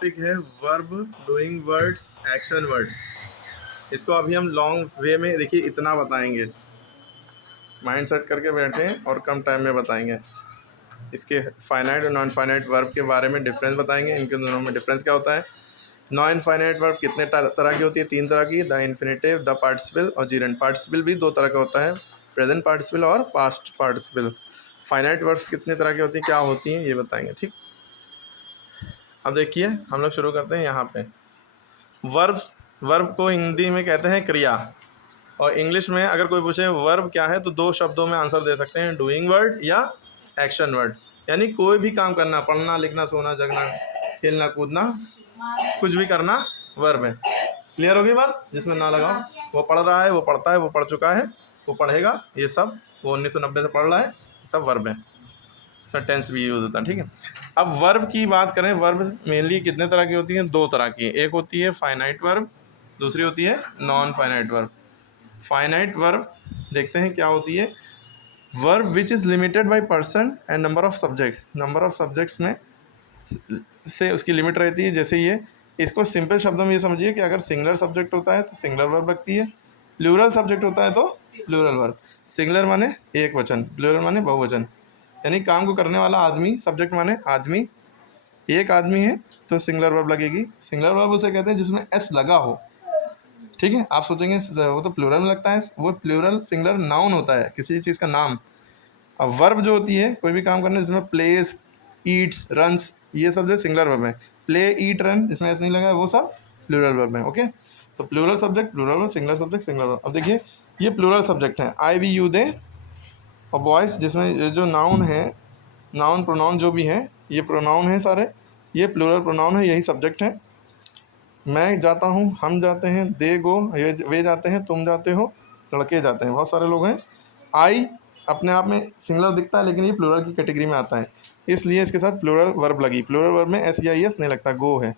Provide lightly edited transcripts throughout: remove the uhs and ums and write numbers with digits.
Topic है verb, doing words, action words. इसको अभी हम लॉन्ग वे में देखिए इतना बताएंगे, माइंड सेट करके बैठे हैं और कम टाइम में बताएंगे। इसके फाइनाइट और नॉन फाइनाइट वर्ब के बारे में डिफरेंस बताएंगे, इनके दोनों में डिफरेंस क्या होता है। नॉन फाइनाइट वर्ब कितने तरह की होती है? 3 तरह की, द इन्फिनेटिव, द पार्टिसिपल और जीरेंट। पार्टिसिपल भी 2 तरह का होता है, प्रेजेंट पार्टिसिपल और पास्ट पार्टिसिपल। फाइनाइट वर्ब्स कितने तरह की होती हैं, क्या होती हैं, ये बताएंगे। ठीक, अब देखिए हम लोग शुरू करते हैं यहाँ पे। वर्ब्स, वर्ब को हिंदी में कहते हैं क्रिया, और इंग्लिश में अगर कोई पूछे वर्ब क्या है तो 2 शब्दों में आंसर दे सकते हैं, डूइंग वर्ड या एक्शन वर्ड। यानी कोई भी काम करना, पढ़ना, लिखना, सोना, जगना, खेलना, कूदना, कुछ भी करना वर्ब है। क्लियर होगी बात? जिसमें ना लगाओ, वो पढ़ रहा है, वो पढ़ता है, वो पढ़ चुका है, वो पढ़ेगा, ये सब वो 1990 से पढ़ रहा है, सब वर्ब है। सर टेंस भी यूज़ होता है। ठीक है, अब वर्ब की बात करें, वर्ब मेनली कितने तरह की होती हैं? 2 तरह की। एक होती है फाइनाइट वर्ब, दूसरी होती है non finite verb. Finite verb देखते हैं क्या होती है। Verb which is limited by person and number of subject. Number of subjects में से उसकी लिमिट रहती है। जैसे ये, इसको सिंपल शब्दों में ये समझिए कि अगर सिंगुलर सब्जेक्ट होता है तो सिंगुलर वर्ब लगती है, प्लूरल सब्जेक्ट होता है तो प्लूरल वर्ब। सिंगुलर माने एक वचन, प्लूरल माने बहुवचन। यानी काम को करने वाला आदमी, सब्जेक्ट माने आदमी, एक आदमी है तो सिंगुलर वर्ब लगेगी। सिंगुलर वर्ब उसे कहते हैं जिसमें एस लगा हो। ठीक है, आप सोचेंगे वो तो प्लूरल में लगता है, वो प्लूरल सिंगुलर नाउन होता है, किसी चीज़ का नाम। अब वर्ब जो होती है कोई भी काम करने, जिसमें प्लेस, ईट्स, रन्स, ये सब जो सिंगुलर वर्ब है। प्ले, ईट, रन, जिसमें एस नहीं लगा है वो सब प्लूरल वर्ब है। ओके, तो plural subject plural verb, singular subject singular verb. अब देखिए ये प्लूरल सब्जेक्ट है, आई, वी, यू, दे और बॉयज़, जिसमें ये जो नाउन है, नाउन प्रोनाउन जो भी हैं, ये प्रोनाउन है सारे, ये प्लूरल प्रोनाउन है, यही सब्जेक्ट है। मैं जाता हूँ, हम जाते हैं, दे गो, ये वे जाते हैं, तुम जाते हो, लड़के जाते हैं, बहुत सारे लोग हैं। आई अपने आप में सिंगुलर दिखता है लेकिन ये प्लूरल की कैटेगरी में आता है, इसलिए इसके साथ प्लूरल वर्ब लगी। प्लूरल वर्ब में एस या एस नहीं लगता, गो है।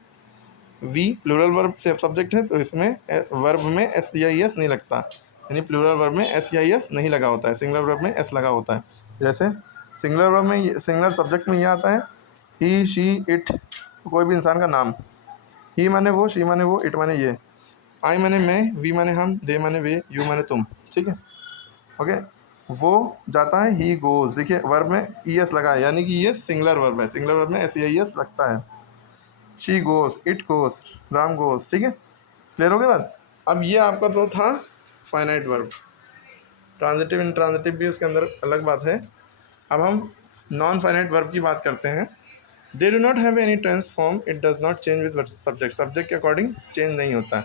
वी प्लूरल वर्ब से सब्जेक्ट है तो इसमें वर्ब में एस या एस नहीं लगता, यानी प्लूरल वर्ब में एस या एस नहीं लगा होता है, सिंगुलर वर्ब में एस लगा होता है। जैसे सिंगुलर वर्ब में, सिंगुलर सब्जेक्ट में ये आता है, ही, शी, इट, कोई भी इंसान का नाम। ही माने वो, शी माने वो, इट माने ये, आई माने मैं, वी माने हम, दे माने वे, यू माने तुम। ठीक है, ओके। वो जाता है, ही गोज़, देखिए वर्ब में ई एस लगा है, यानी कि ये सिंगुलर वर्ब है, सिंगुलर वर्ब में एस ई एस लगता है। She goes, it goes, Ram goes. ठीक है, क्लियर हो गई बात? अब ये आपका तो था फाइनाइट वर्ब। ट्रांजिटिव, इंट्रांजिटिव भी उसके अंदर अलग बात है। अब हम नॉन फाइनाइट वर्ब की बात करते हैं। They do not have any tense form, it does not change with subject. Subject के अकॉर्डिंग चेंज नहीं होता है,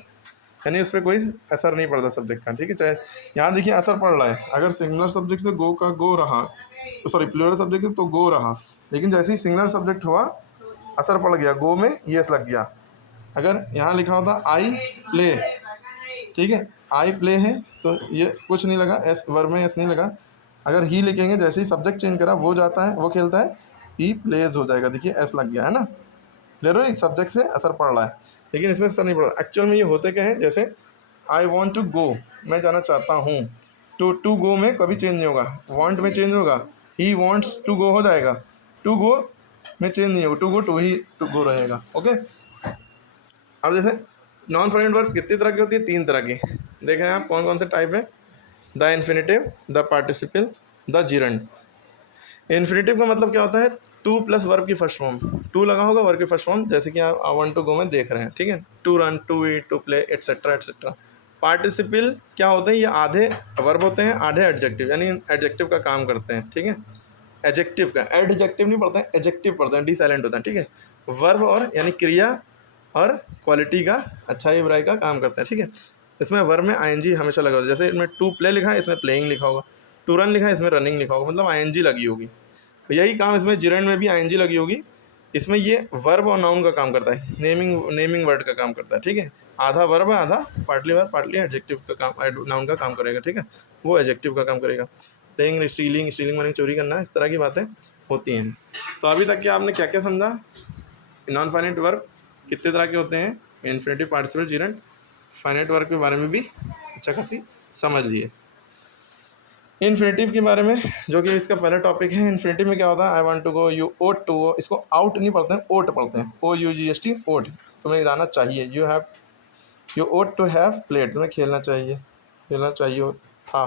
यानी उस पर कोई असर नहीं पड़ता सब्जेक्ट का। ठीक है, चाहे यहाँ देखिए असर पड़ रहा है, अगर सिंगुलर सब्जेक्ट तो गो का गो रहा, सॉरी प्लूरल सब्जेक्ट है तो गो रहा, लेकिन जैसे ही सिंगुलर सब्जेक्ट हुआ असर पड़ गया, गो में यस लग गया। अगर यहाँ लिखा होता आई प्ले, ठीक है, आई प्ले है तो ये कुछ नहीं लगा, एस वर्ब में एस नहीं लगा। अगर ही लिखेंगे, जैसे ही सब्जेक्ट चेंज करा, वो जाता है, वो खेलता है, ही प्लेज हो जाएगा, देखिए एस लग गया है ना। क्लियर हो, सब्जेक्ट से असर पड़ रहा है, लेकिन इसमें असर नहीं पड़ रहा। एक्चुअल में ये होते क्या है, जैसे आई वॉन्ट टू गो, मैं जाना चाहता हूँ, टू गो में कभी चेंज नहीं होगा, वॉन्ट में चेंज होगा, ही वॉन्ट्स टू गो हो जाएगा, टू गो में चेंज नहीं होगा, to go to he to go रहेगा। ओके, अब जैसे नॉन फाइनाइट वर्ब कितनी तरह की होती है? 3 तरह की। देखें आप कौन कौन से टाइप है। The infinitive, the participle, the जीरेंड। Infinitive का मतलब क्या होता है? टू प्लस वर्ब की फर्स्ट फॉर्म, टू लगा होगा वर्ब की फर्स्ट फॉर्म, जैसे कि आप वांट टू गो में देख रहे हैं। ठीक है, to run, to eat, to play, etcetera etcetera. Participle क्या होते हैं? ये आधे वर्ब होते हैं, आधे एडजेक्टिव, यानी एडजेक्टिव का काम करते हैं। ठीक है, एडजेक्टिव का, एडजेक्टिव नहीं पढ़ते हैं, एडजेक्टिव पढ़ते हैं, डी साइलेंट होता है। ठीक है, वर्ब और यानी क्रिया और क्वालिटी का, अच्छाई बुराई का काम करते हैं। ठीक है, इसमें वर्ब में आईएनजी हमेशा लगा होगा, जैसे इसमें टू प्ले लिखा है, इसमें प्लेइंग लिखा होगा, टू रन लिखा है, इसमें रनिंग लिखा होगा, मतलब आईएनजी लगी होगी। तो यही काम इसमें जिरेंड में भी आईएनजी लगी होगी। इसमें ये वर्ब और नाउन का काम करता है, नेमिंग वर्ड का काम करता है। ठीक है, आधा वर्ब है, आधा पार्टली वर्ब, पार्टली एडजेक्टिव का काम, नाउन का काम करेगा। ठीक है, वो एडजेक्टिव का काम करेगा। प्लेइंग, स्टीलिंग, स्टीलिंग माने चोरी करना, इस तरह की बातें होती हैं। तो अभी तक के आपने क्या क्या समझा? नॉन फाइनाइट वर्ब कितने तरह के होते हैं, इन्फिनेटिव, पार्टिसिपल, जिरेंड। फाइनाइट वर्ब के बारे में भी अच्छा खासी समझ लिए। इन्फिनेटिव के बारे में, जो कि इसका पहला टॉपिक है। इन्फिनेटिव में क्या होता है, I want to go, you ought to go. इसको आउट नहीं पढ़ते हैं, ओट पढ़ते हैं, OUGST, ओट। तुम्हें जाना चाहिए, you ought to have played, तुम्हें खेलना चाहिए, खेलना चाहिए था।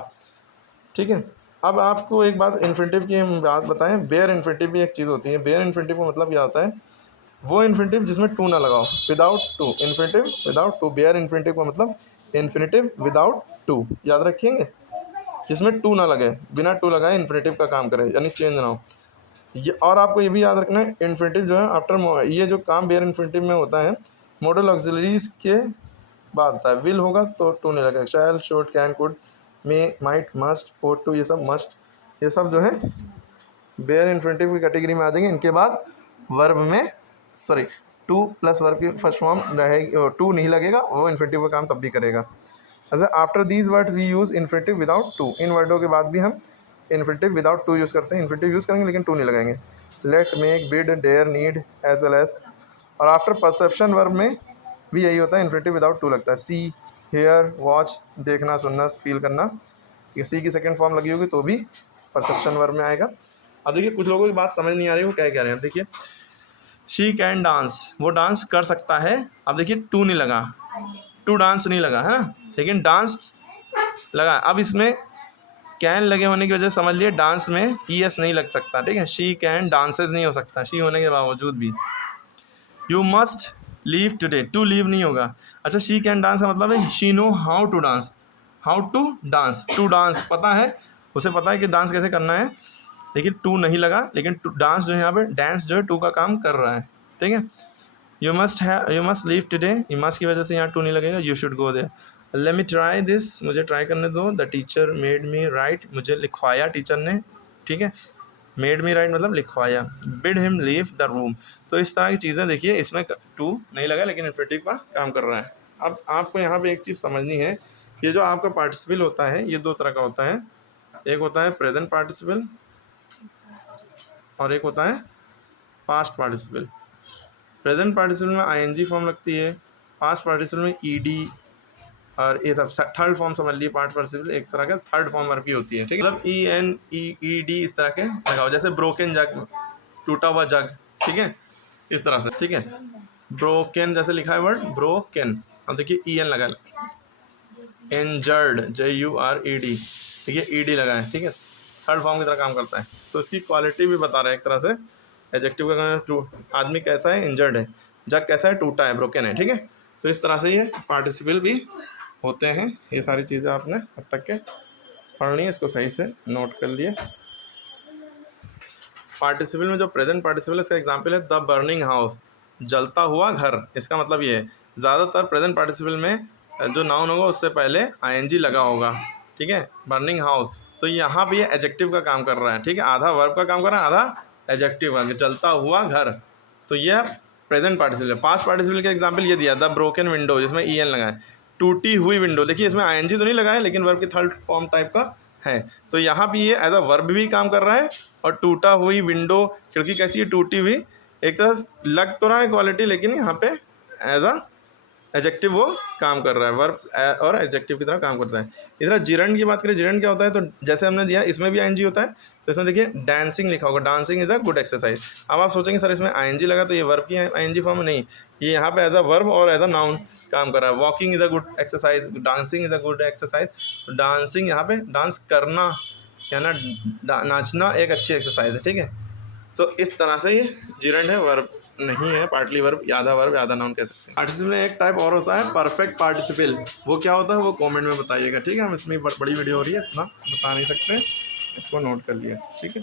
ठीक है। अब आपको एक बात इन्फिनेटिव की हम बात बताएं, बेयर इन्फिनेटिव भी एक चीज़ होती है। बेयर इन्फिनेटिव का मतलब क्या होता है, वो इन्फिनेटिव जिसमें टू ना लगाओ, without to. Infinitive without to, bare infinitive का मतलब इन्फिनेटिव विदाउट टू, याद रखेंगे, जिसमें टू ना लगे, बिना टू लगाए इन्फिनेटिव का काम करे, यानी चेंज ना हो ये। और आपको ये भी याद रखना है, इन्फिनेटिव जो है आफ्टर, ये जो काम बेयर इन्फिनेटिव में होता है, मॉडल ऑक्सिलरीज के बाद होता है। विल होगा तो टू नहीं लगेगा, shall, should, can, could, may, might, must, ought to, ये सब मस्ट, ये सब जो है बेयर इन्फिनेटिव की कैटेगरी में आ जाएंगे। इनके बाद वर्ब में, सॉरी, टू प्लस वर्ब की फर्स्ट फॉर्म रहेगी, टू नहीं लगेगा, वो इन्फिनेटिव का काम तब भी करेगा। अच्छा, after these words we use infinitive without to. इन वर्डों के बाद भी हम इन्फिनेटिव विदाउट टू यूज़ करते हैं। इन्फिनेटिव यूज़ करेंगे लेकिन टू नहीं लगाएंगे। Let, make, bid, dare, need, as well as. और आफ्टर परसेप्शन वर्ब में भी यही होता है, इन्फिनेटिव विदाउट टू लगता है। सी, हेयर, वॉच, देखना, सुनना, फील करना, ये सी की सेकेंड फॉर्म लगी होगी तो भी परसेप्शन वर्ब में आएगा। अब देखिए, कुछ लोगों की बात समझ नहीं आ रही, वो क्या कह रहे हैं। देखिए, शी कैन डांस, वो डांस कर सकता है। अब देखिए, टू नहीं लगा, टू डांस नहीं लगा है, लेकिन डांस लगा। अब इसमें कैन लगे होने की वजह से समझ लिए डांस में ES नहीं लग सकता। ठीक है, शी कैन डांसेस नहीं हो सकता, शी होने के बावजूद भी। You must leave today, to leave नहीं होगा। अच्छा, शी कैन डांस का मतलब है she know how to dance, how to dance, to dance पता है, उसे पता है कि डांस कैसे करना है, लेकिन टू नहीं लगा। लेकिन डांस जो है यहाँ पे, डांस जो है टू का काम कर रहा है। ठीक है, you must leave today, you must की वजह से यहाँ टू नहीं लगेगा। You should go there. Let me try this, मुझे ट्राई करने दो। The teacher made me write, मुझे लिखवाया टीचर ने। ठीक है, मेड मी राइट मतलब लिखवाया। Bid him leave the room. तो इस तरह की चीज़ें देखिए, इसमें टू नहीं लगा लेकिन इन्फिनेटिव का काम कर रहा है। अब आपको यहाँ पे एक चीज़ समझनी है, ये जो आपका पार्टिसिपल होता है, ये दो तरह का होता है। एक होता है प्रेजेंट पार्टिसिपल और एक होता है पास्ट पार्टिसिपल। प्रेजेंट पार्टिसिपल में ING फॉर्म लगती है, पास्ट पार्टिसिपल में ED, और ये सब थर्ड फॉर्म समझ लिए। पास्ट पार्टिसिपल एक तरह का थर्ड फॉर्म वर्ब की होती है। ठीक है, मतलब ENEED इस तरह के लगाओ, जैसे ब्रोकन जग, टूटा हुआ जग। ठीक है, इस तरह से। ठीक है, ब्रोकन जैसे लिखा है वर्ड ब्रोकन, अब देखिए EN लगा, इंजर्ड, JURED, ठीक है, ED लगा है। ठीक है, थर्ड फॉर्म की तरह काम करता है। तो इसकी क्वालिटी भी बता रहा है एक तरह से। एडजेक्टिव का काम, आदमी कैसा है, इंजर्ड है, जग कैसा है, टूटा है, ब्रोकन है। ठीक है, तो इस तरह से ये पार्टिसिपल भी होते हैं। ये सारी चीज़ें आपने अब तक के पढ़नी है, इसको सही से नोट कर लिए। पार्टिसिपल में जो प्रेजेंट पार्टिसिपल है, इसका एग्जांपल है द बर्निंग हाउस, जलता हुआ घर। इसका मतलब ये है, ज़्यादातर प्रेजेंट पार्टिसिपल में जो नाउन होगा उससे पहले ING लगा होगा। ठीक है, बर्निंग हाउस, तो यहाँ पे ये एडजेक्टिव का काम कर रहा है। ठीक है, आधा वर्ब का काम कर रहा है, आधा एडजेक्टिव का, जलता हुआ घर। तो यह प्रेजेंट पार्टिसिपल है। पास्ट पार्टिसिपल का एग्जांपल ये दिया, द ब्रोकन विंडो, जिसमें EN लगा है। टूटी हुई विंडो, देखिए इसमें ING तो नहीं लगा है, लेकिन वर्ब की थर्ड फॉर्म टाइप का है, तो यहाँ भी ये एज अ वर्ब भी काम कर रहा है। और टूटा हुई विंडो, खिड़की कैसी है, टूटी हुई, एक तरह से लग तो रहा है क्वालिटी, लेकिन यहाँ पे एज अ एडजेक्टिव वो काम कर रहा है, वर्ब और एडजेक्टिव की तरह काम करता है। इस तरह जिरंड की बात करें, जिरंड क्या होता है, तो जैसे हमने दिया इसमें भी ING होता है। तो इसमें देखिए डांसिंग लिखा होगा, dancing is a good exercise. अब आप सोचेंगे सर इसमें ING लगा तो ये वर्ब की ING फॉर्म नहीं, ये यहाँ पे एज अ वर्ब और एज अ नाउन काम कर रहा है। Walking is a good exercise, dancing is a good exercise. तो डांसिंग यहाँ पे डांस करना या ना नाचना एक अच्छी एक्सरसाइज है। ठीक है, तो इस तरह से ये जिरंड है, वर्ब नहीं है, पार्टली वर्ब, आधा वर्ब आधा नाउन कह सकते हैं। पार्टिसिपल में एक टाइप और होता है परफेक्ट पार्टिसिपल, वो क्या होता है वो कमेंट में बताइएगा। ठीक है, हम इसमें बड़ी वीडियो हो रही है, इतना बता नहीं सकते, इसको नोट कर लिया। ठीक है।